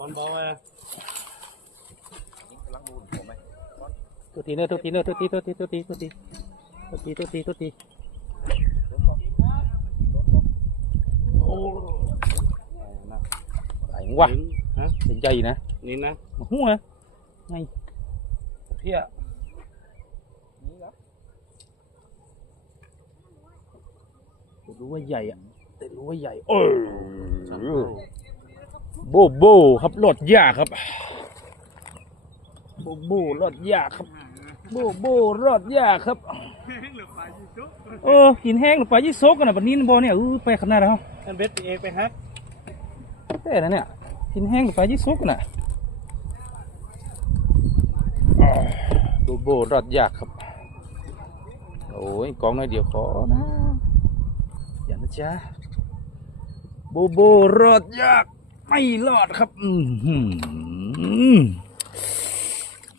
มันบอกว่ากำลังดูผมไหมตัวทีเนอะตัวทีเนอะตัวทีตัวทีตัวทีตัวทีตัวทีตัวทีตัวทีโอ้ไหลวะฮะใหญ่ๆนะนี่นะหัวไงเพี้ยนี่ครับแต่รู้ว่าใหญ่อะแต่รู้ว่าใหญ่เออ โบโบครับรถยากครับ โบโบรถยากครับ โบโบรถยากครับเออกินแห้งหรือปลายี่ซกกันนะปันนี้บอเนี่ยเออไปขนาดแล้วท่านเบ็ดเองไปฮักแต่นะเนี่ยกินแห้งหรือปลายี่ซกกันน่ะอ้าวโบโบรถยากครับโอ้ยกองน้อยเดียวขอนะอย่านะจ๊ะโบโบรอดยาก ไม่รอดครับ อืม